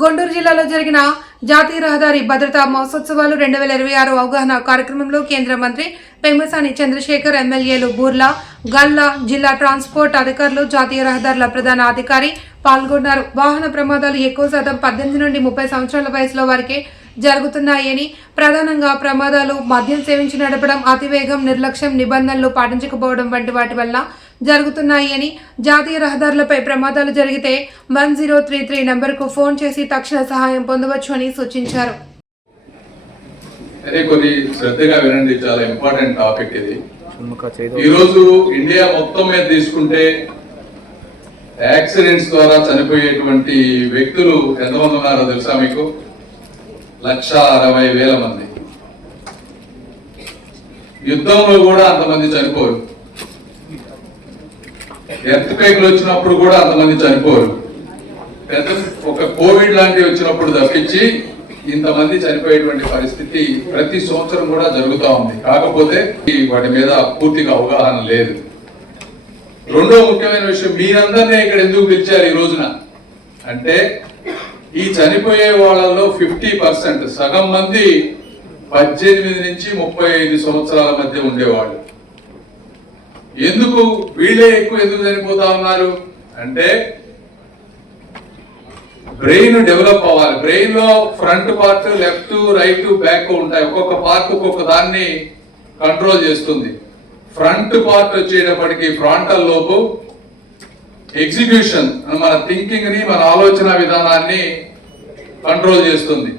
గుంటూరు జిల్లాలో జరిగిన జాతీయ రహదారి భద్రతా మహోత్సవాలు రెండు వేల ఇరవై ఆరు అవగాహన కార్యక్రమంలో కేంద్ర మంత్రి పెమ్మసాని చంద్రశేఖర్ ఎమ్మెల్యేలు బూర్లా గల్లా జిల్లా ట్రాన్స్పోర్ట్ అధికారులు జాతీయ రహదారుల ప్రధాన అధికారి పాల్గొన్నారు. వాహన ప్రమాదాలు ఎక్కువ శాతం పద్దెనిమిది నుండి ముప్పై సంవత్సరాల వయసులో వారికే జరుగుతున్నాయని ప్రధానంగా ప్రమాదాలు మద్యం సేవించి నడపడం అతివేగం నిర్లక్ష్యం నిబంధనలు పాటించకపోవడం వంటి వాటి వల్ల జరుగుతున్నాయి అని జాతీయ రహదారులపై ప్రమాదాలు జరిగితే వన్ జీరో త్రీ త్రీ నెంబర్కు ఫోన్ చేసి తక్షణ సహాయం పొందవచ్చు అని సూచించారు. అదే కొద్ది శ్రద్ధగా వినండి చాలా ఇంపార్టెంట్ టాపిక్ ఇది. ఈరోజు ఇండియా మొత్తం మీద తీసుకుంటే యాక్సిడెంట్స్ ద్వారా చనిపోయేటువంటి వ్యక్తులు ఎంతమంది ఉన్నారో తెలుసా మీకు? లక్ష అరవై వేల మంది. యుద్ధంలో కూడా అంతమంది చనిపోరు. ఎర్త్ క్వేక్లు వచ్చినప్పుడు కూడా అంతమంది చనిపోరు. పెద్ద ఒక కోవిడ్ లాంటివి వచ్చినప్పుడు తప్పించి ఇంతమంది చనిపోయేటువంటి పరిస్థితి ప్రతి సంవత్సరం కూడా జరుగుతూ ఉంది. కాకపోతే వాటి మీద పూర్తిగా అవగాహన లేదు. రెండో ముఖ్యమైన విషయం మీరందరినీ ఇక్కడ ఎందుకు పిలిచారు ఈ రోజున? అంటే ఈ చనిపోయే వాళ్ళలో ఫిఫ్టీ పర్సెంట్ సగం మంది పద్దెనిమిది నుంచి ముప్పై ఐదు సంవత్సరాల మధ్య ఉండేవాళ్ళు. ఎందుకు వీళ్ళే ఎక్కువ ఎందుకు చనిపోతా ఉన్నారు? అంటే బ్రెయిన్ డెవలప్ అవ్వాలి. బ్రెయిన్లో front part left right back ఉంటాయి. ఒక్కొక్క పార్ట్ ఒక్కొక్క దాన్ని కంట్రోల్ చేస్తుంది. ఫ్రంట్ పార్ట్ వచ్చేటప్పటికి ఫ్రాంటల్ లోపు ఎగ్జిక్యూషన్ మన థింకింగ్ని మన ఆలోచన విధానాన్ని కంట్రోల్ చేస్తుంది.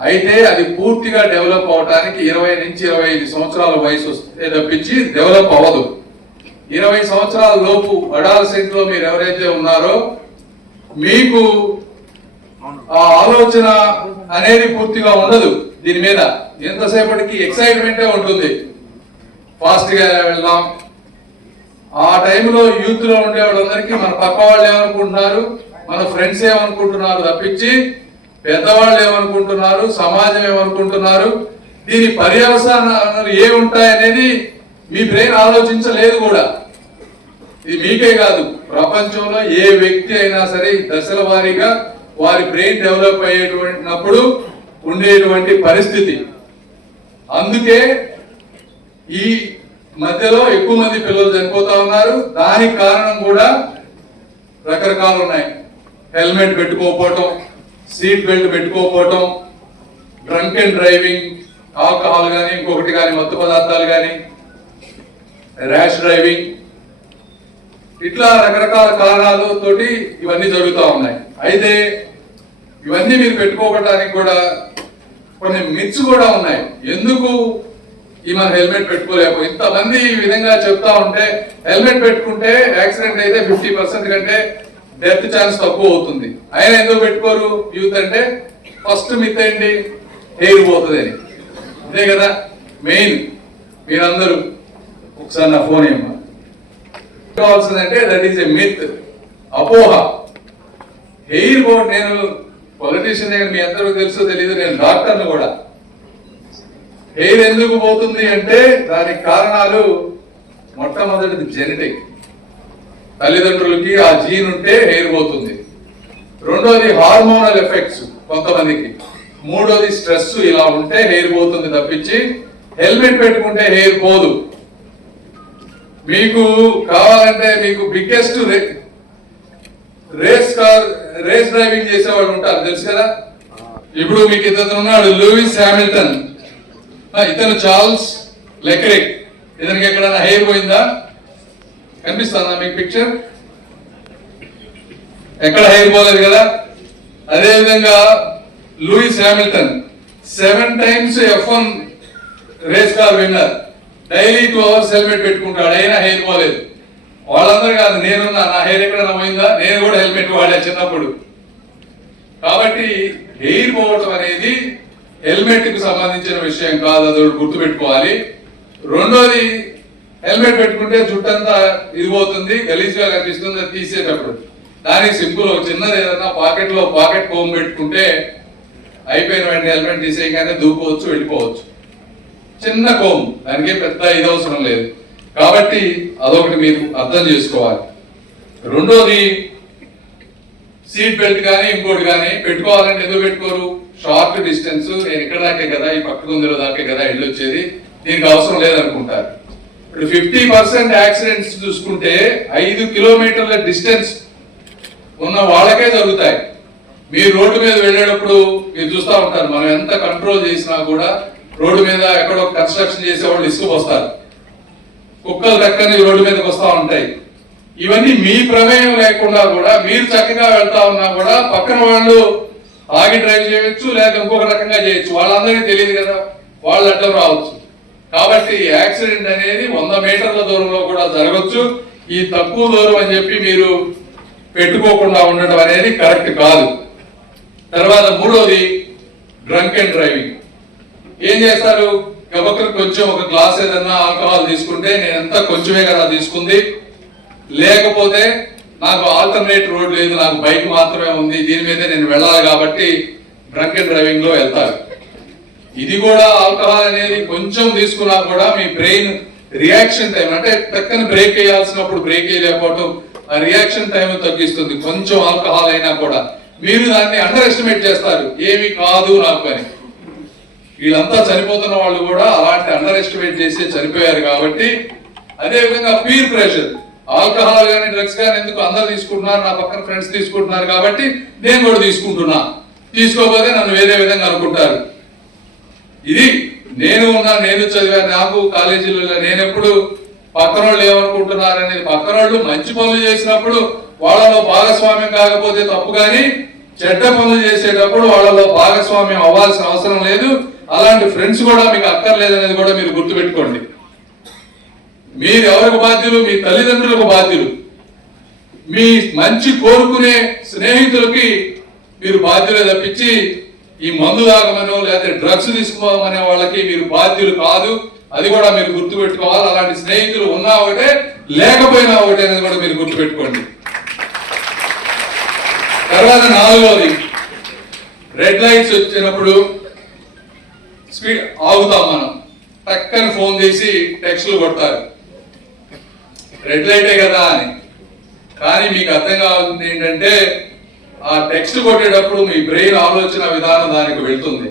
అయితే అది పూర్తిగా డెవలప్ అవడానికి ఇరవై నుంచి ఇరవై ఐదు సంవత్సరాల వయసు వస్తే తప్పించి డెవలప్ అవ్వదు. ఇరవై సంవత్సరాల లోపు అడాలసెంట్లో మీరు ఎవరైతే ఉన్నారో మీకు ఆ ఆలోచన అనేది పూర్తిగా ఉండదు దీని మీద. ఎంతసేపటికి ఎక్సైట్మెంటే ఉంటుంది? ఫాస్ట్గా వెళ్దాం. ఆ టైంలో యూత్లో ఉండే వాళ్ళందరికీ మన పక్క వాళ్ళు ఏమనుకుంటున్నారు? మన ఫ్రెండ్స్ ఏమనుకుంటున్నారు? తప్పించి పెద్దవాళ్ళు ఏమనుకుంటున్నారు? సమాజం ఏమనుకుంటున్నారు? దీని పర్యవసానాలు ఏ ఉంటాయనేది మీ బ్రెయిన్ ఆలోచించలేదు కూడా. ఇది మీకే కాదు ప్రపంచంలో ఏ వ్యక్తి అయినా సరే దశల వారీగా వారి బ్రెయిన్ డెవలప్ అయ్యేటువంటినప్పుడు ఉండేటువంటి పరిస్థితి. అందుకే ఈ మధ్యలో ఎక్కువ మంది పిల్లలు చనిపోతా ఉన్నారు. దానికి కారణం కూడా రకరకాలు ఉన్నాయి. హెల్మెట్ పెట్టుకోకపోవటం సీట్ బెల్ట్ పెట్టుకోకపోవటం డ్రంక్ అండ్ డ్రైవింగ్ ఆల్కహాల్ కానీ ఇంకొకటి కానీ మత్తు పదార్థాలు కానీ ర్యాష్ డ్రైవింగ్. ఇట్లా రకరకాల కారణాలు తోటి ఇవన్నీ జరుగుతూ ఉన్నాయి. అయితే ఇవన్నీ మీరు పెట్టుకోవడానికి కూడా కొన్ని మిత్స్ కూడా ఉన్నాయి. ఎందుకు ఈ మన హెల్మెట్ పెట్టుకోలేము ఇంతమంది ఈ విధంగా చెప్తా ఉంటే హెల్మెట్ పెట్టుకుంటే యాక్సిడెంట్ అయితే ఫిఫ్టీ పర్సెంట్ కంటే డెత్ ఛాన్స్ తక్కువ అవుతుంది. ఆయన ఎందుకు పెట్టుకోరు? యూత్ అంటే ఫస్ట్ మిత్ ఏంటి? హెయిర్ పోతుంది అని అంతే కదా? మెయిన్ మీరందరూ. ఒకసారి నా ఫోన్ ఏమన్నా కావాల్సిందంటే దట్ ఈస్ ఎ మిత్ అపోహ. హెయిర్ బోర్డ్ నేను పొలిటీషియన్ మీ అందరూ తెలుసో తెలియదు నేను డాక్టర్ను కూడా. హెయిర్ ఎందుకు పోతుంది అంటే దానికి కారణాలు మొట్టమొదటిది జెనెటిక్ తల్లిదండ్రులకి ఆ జీన్ ఉంటే హెయిర్ పోతుంది. రెండోది హార్మోనల్ ఎఫెక్ట్స్ కొంతమందికి. మూడోది స్ట్రెస్ ఇలా ఉంటే హెయిర్ పోతుంది తప్పించి. హెల్మెట్ పెట్టుకుంటే హెయిర్ పోదు. మీకు కావాలంటే మీకు biggest race car race driving చేసేవాళ్ళు ఉంటారు తెలుసు కదా? ఇప్పుడు మీకు ఇతను ఉన్నాడు లూయిస్ హ్యామిల్టన్ ఇతను చార్ల్స్ లెక్రిక్ ఇతనికి ఎక్కడైనా హెయిర్ పోయిందా? కనిపిస్తుందా మీకు పిక్చర్ ఎక్కడ హెయిర్ పోలేదు కదా? అదే విధంగా Lewis Hamilton seven times F one race car winner. Daily two hours helmet పెట్టుకుంటాడు అయినా హెయిర్ పోలేదు. వాళ్ళందరూ కాదు నేనున్నా నా హెయిర్ ఎక్కడైనా పోయిందా? నేను కూడా హెల్మెట్ వాడా చిన్నప్పుడు. కాబట్టి హెయిర్ పోవటం అనేది హెల్మెట్కు సంబంధించిన విషయం కాదు అది ఒకటి గుర్తుపెట్టుకోవాలి. రెండోది హెల్మెట్ పెట్టుకుంటే జుట్టంతా ఇది పోతుంది గలీజ్గా కనిపిస్తుంది అది తీసేటప్పుడు. దానికి సింపుల్ ఒక చిన్నది ఏదన్నా పాకెట్లో పాకెట్ కోమ్ పెట్టుకుంటే అయిపోయిన వెంటనే హెల్మెట్ తీసేయగానే దూకోవచ్చు వెళ్ళిపోవచ్చు. చిన్న కోమ్. దానికి పెద్ద ఇది అవసరం లేదు. కాబట్టి అదొకటి మీరు అర్థం చేసుకోవాలి. రెండోది సీట్ బెల్ట్ కానీ ఇంకోటి కానీ పెట్టుకోవాలంటే ఎందుకు పెట్టుకోరు? షార్ట్ డిస్టెన్స్ నేను ఇక్కడ దాకే కదా ఈ పక్క గుందెలో దాకే కదా వచ్చేది దీనికి అవసరం లేదనుకుంటారు. ఇప్పుడు ఫిఫ్టీ పర్సెంట్ యాక్సిడెంట్స్ చూసుకుంటే ఐదు కిలోమీటర్ల డిస్టెన్స్ ఉన్న వాళ్ళకే జరుగుతాయి. మీరు రోడ్డు మీద వెళ్ళేటప్పుడు మీరు చూస్తూ ఉంటారు మనం ఎంత కంట్రోల్ చేసినా కూడా రోడ్డు మీద ఎక్కడో కన్స్ట్రక్షన్ చేసే వాళ్ళు ఇసుకు వస్తారు కుక్కలు దక్కని రోడ్డు మీదకి వస్తూ ఉంటాయి. ఇవన్నీ మీ ప్రమేయం లేకుండా కూడా మీరు చక్కగా వెళ్తా ఉన్నా కూడా పక్కన వాళ్ళు ఆగి డ్రైవ్ చేయొచ్చు లేదా ఇంకొక రకంగా చేయొచ్చు. వాళ్ళందరికీ తెలియదు కదా వాళ్ళు అడ్డం రావచ్చు. కాబట్టి యాక్సిడెంట్ అనేది వంద మీటర్ల దూరంలో కూడా జరగచ్చు. ఈ తక్కువ దూరం అని చెప్పి మీరు పెట్టుకోకుండా ఉండడం అనేది కరెక్ట్ కాదు. తర్వాత మూడోది డ్రంక్ అండ్ డ్రైవింగ్. ఏం చేస్తారు? గబక్కలు కొంచెం ఒక గ్లాస్ ఏదన్నా ఆల్కహాల్ తీసుకుంటే నేను కొంచెమే కదా తీసుకుంది. లేకపోతే నాకు ఆల్టర్నేట్ రోడ్ లేదు నాకు బైక్ మాత్రమే ఉంది దీని మీదే నేను వెళ్ళాలి కాబట్టి డ్రంక్ అండ్ డ్రైవింగ్లో వెళ్తారు ఇది కూడా ఆల్కహాల్ అనేది కొంచెం తీసుకున్నా కూడా మీ బ్రెయిన్ రియాక్షన్ టైం అంటే టక్కన బ్రేక్ వేయాల్సినప్పుడు బ్రేక్ వేయలేకపోవడం ఆ రియాక్షన్ టైం తగ్గిస్తుంది కొంచెం ఆల్కహాల్ అయినా కూడా. మీరు దాన్ని అండర్ ఎస్టిమేట్ చేస్తారు ఏమి కాదు నాకు అని. వీళ్ళంతా చనిపోతున్న వాళ్ళు కూడా అలాంటి అండర్ ఎస్టిమేట్ చేసి చనిపోయారు కాబట్టి అదే విధంగా పీర్ ప్రెషర్ ఆల్కహాల్ కానీ డ్రగ్స్ కానీ ఎందుకు అందరు తీసుకుంటున్నారు నా పక్కన ఫ్రెండ్స్ తీసుకుంటున్నారు కాబట్టి నేను కూడా తీసుకుంటున్నా. తీసుకోకపోతే నన్ను వేరే విధంగా అనుకుంటారు. ఇది నేను ఉన్నా నేను చదివా నాకు కాలేజీలో నేను ఎప్పుడు పక్కన వాళ్ళు ఏమనుకుంటున్నారు అనేది పక్కన వాళ్ళు మంచి పనులు చేసినప్పుడు వాళ్ళలో భాగస్వామ్యం కాకపోతే తప్పు కానీ చెడ్డ పనులు చేసేటప్పుడు వాళ్ళలో భాగస్వామ్యం అవ్వాల్సిన అవసరం లేదు. అలాంటి ఫ్రెండ్స్ కూడా మీకు అక్కర్లేదు అనేది కూడా మీరు గుర్తుపెట్టుకోండి. మీరు ఎవరికి బాధ్యులు? మీ తల్లిదండ్రులకు బాధ్యులు. మీ మంచి కోరుకునే స్నేహితులకి మీరు బాధ్యులు తప్పించి ఈ మందు తాగమనో లేదా డ్రగ్స్ తీసుకోమనే వాళ్ళకి మీరు బాధ్యులు కాదు. అది కూడా మీరు గుర్తుపెట్టుకోవాలి. అలాంటి స్నేహితులు ఉన్నా ఒకటే లేకపోయినా ఒకటే అనేది కూడా మీరు గుర్తుపెట్టుకోండి. తర్వాత నాలుగోది రెడ్ లైట్స్ వచ్చినప్పుడు స్పీడ్ ఆగుతాం మనం. టక్కని ఫోన్ చేసి టెక్స్ట్లు కొడతారు. రెడ్ లైటే కదా అని. కానీ మీకు అర్థం కావాల్సింది ఏంటంటే ఆ టెక్స్ట్ కొట్టేటప్పుడు మీ బ్రెయిన్ ఆలోచన విధానం దానికి వెళ్తుంది.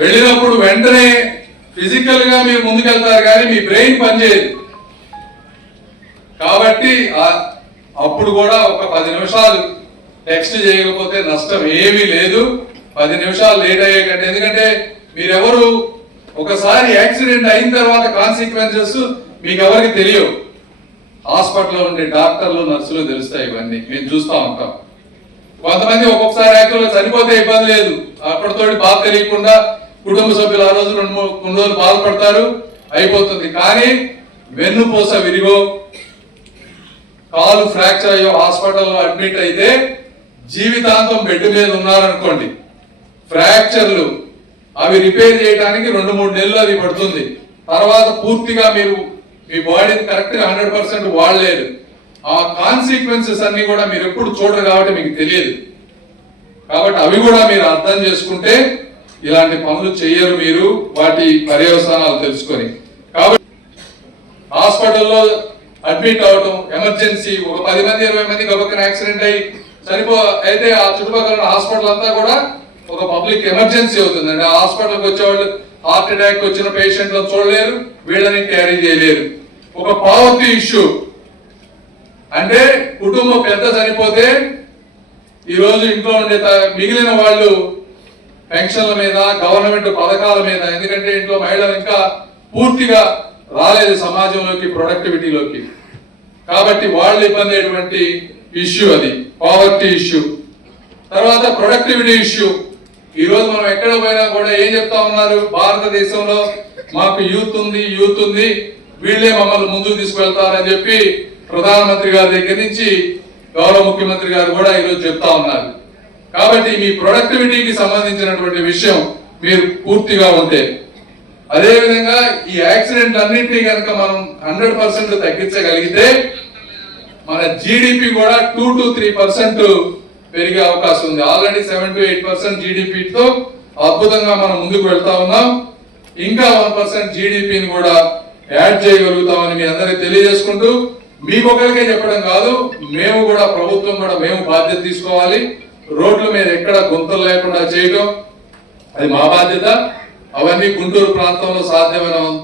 వెళ్ళినప్పుడు వెంటనే ఫిజికల్గా మీరు ముందుకెళ్తారు కానీ మీ బ్రెయిన్ పనిచేయదు. కాబట్టి అప్పుడు కూడా ఒక పది నిమిషాలు టెక్స్ట్ చేయకపోతే నష్టం ఏమీ లేదు. పది నిమిషాలు లేట్ అయ్యే కంటే ఎందుకంటే మీరెవరు? ఒకసారి యాక్సిడెంట్ అయిన తర్వాత కాన్సిక్వెన్సెస్ మీకు ఎవరికి తెలియవు. హాస్పిటల్లో ఉండే డాక్టర్లు నర్సులు తెలుస్తాయి ఇవన్నీ. మేము చూస్తూ ఉంటాం. కొంతమంది ఒక్కొక్కసారి యాక్చువల్గా చనిపోతే ఇబ్బంది లేదు. అప్పటితోటి బాధ తెలియకుండా కుటుంబ సభ్యులు ఆ రోజు రెండు మూడు కొన్ని రోజులు బాధపడతారు అయిపోతుంది. కానీ వెన్నుపూస విరిగో కాలు ఫ్రాక్చర్ అయ్యో హాస్పిటల్లో అడ్మిట్ అయితే జీవితాంతం బెడ్ మీద ఉన్నారనుకోండి. ఫ్రాక్చర్లు అవి రిపేర్ చేయడానికి రెండు మూడు నెలలు అది పడుతుంది. తర్వాత పూర్తిగా మీరు మీ బాడీని కరెక్ట్గా హండ్రెడ్ పర్సెంట్ వాడలేదు. ఆ కాన్సిక్వెన్సెస్ అన్ని కూడా మీరు ఎప్పుడు చూడరు కాబట్టి మీకు తెలియదు. కాబట్టి అవి కూడా మీరు అర్థం చేసుకుంటే ఇలాంటి పనులు చేయరు మీరు వాటి పర్యవసానాలు తెలుసుకొని. కాబట్టి హాస్పిటల్లో అడ్మిట్ అవటం ఎమర్జెన్సీ ఒక పది మంది ఇరవై మంది గబక్కన యాక్సిడెంట్ అయ్యి చనిపో అయితే ఆ చుట్టుపక్కల హాస్పిటల్ అంతా కూడా ఒక పబ్లిక్ ఎమర్జెన్సీ అవుతుందండి హాస్పిటల్కి వచ్చేవాళ్ళు హార్ట్ అటాక్ వచ్చిన పేషెంట్లను చూడలేరు వీళ్ళని క్యారీ చేయలేరు. ఒక పావర్టీ ఇష్యూ. అంటే కుటుంబం పెద్ద చనిపోతే ఈరోజు ఇంట్లో ఉండే త- మిగిలిన వాళ్ళు పెన్షన్ల మీద గవర్నమెంట్ పథకాల మీద ఎందుకంటే ఇంట్లో మహిళలు ఇంకా పూర్తిగా రాలేదు సమాజంలోకి ప్రొడక్టివిటీలోకి. కాబట్టి వాళ్ళు ఇబ్బంది అయ్యేటువంటి ఇష్యూ అది పావర్టీ ఇష్యూ. తర్వాత ప్రొడక్టివిటీ ఇష్యూ. ఈ రోజు మనం ఎక్కడ పోయినా కూడా ఏం చెప్తా ఉన్నారు? భారతదేశంలో మాకు యూత్ ఉంది యూత్ ఉంది. వీళ్ళే మమ్మల్ని ముందుకు తీసుకువెళ్తారని చెప్పి ప్రధానమంత్రి గారి దగ్గర నుంచి గౌరవ ముఖ్యమంత్రి గారు కూడా ఈరోజు చెప్తా ఉన్నారు. కాబట్టి మీ ప్రొడక్టివిటీకి సంబంధించినటువంటి విషయం మీరు పూర్తిగా ఉంటే. అదే విధంగా ఈ యాక్సిడెంట్ అన్నింటినీ కనుక మనం హండ్రెడ్ పర్సెంట్ తగ్గించగలిగితే మన జీడిపి కూడా టూ టు త్రీ పర్సెంట్ పెరిగే అవకాశం ఉంది. Already seven to eight percent జీడిపితో అద్భుతంగా మనం ముందుకు వెళ్తా ఉన్నాం. ఇంకా వన్ పర్సెంట్ జీడిపిని కూడా యాడ్ చేయగలుగుతామని మీ అందరికీ తెలియజేసుకుంటూ మీకు ఒకరికే చెప్పడం కాదు మేము కూడా ప్రభుత్వం కూడా మేము బాధ్యత తీసుకోవాలి. రోడ్ల మీద ఎక్కడ గుంతలు లేకుండా చేయడం అది మా బాధ్యత. అవన్నీ గుంటూరు ప్రాంతంలో సాధ్యమైన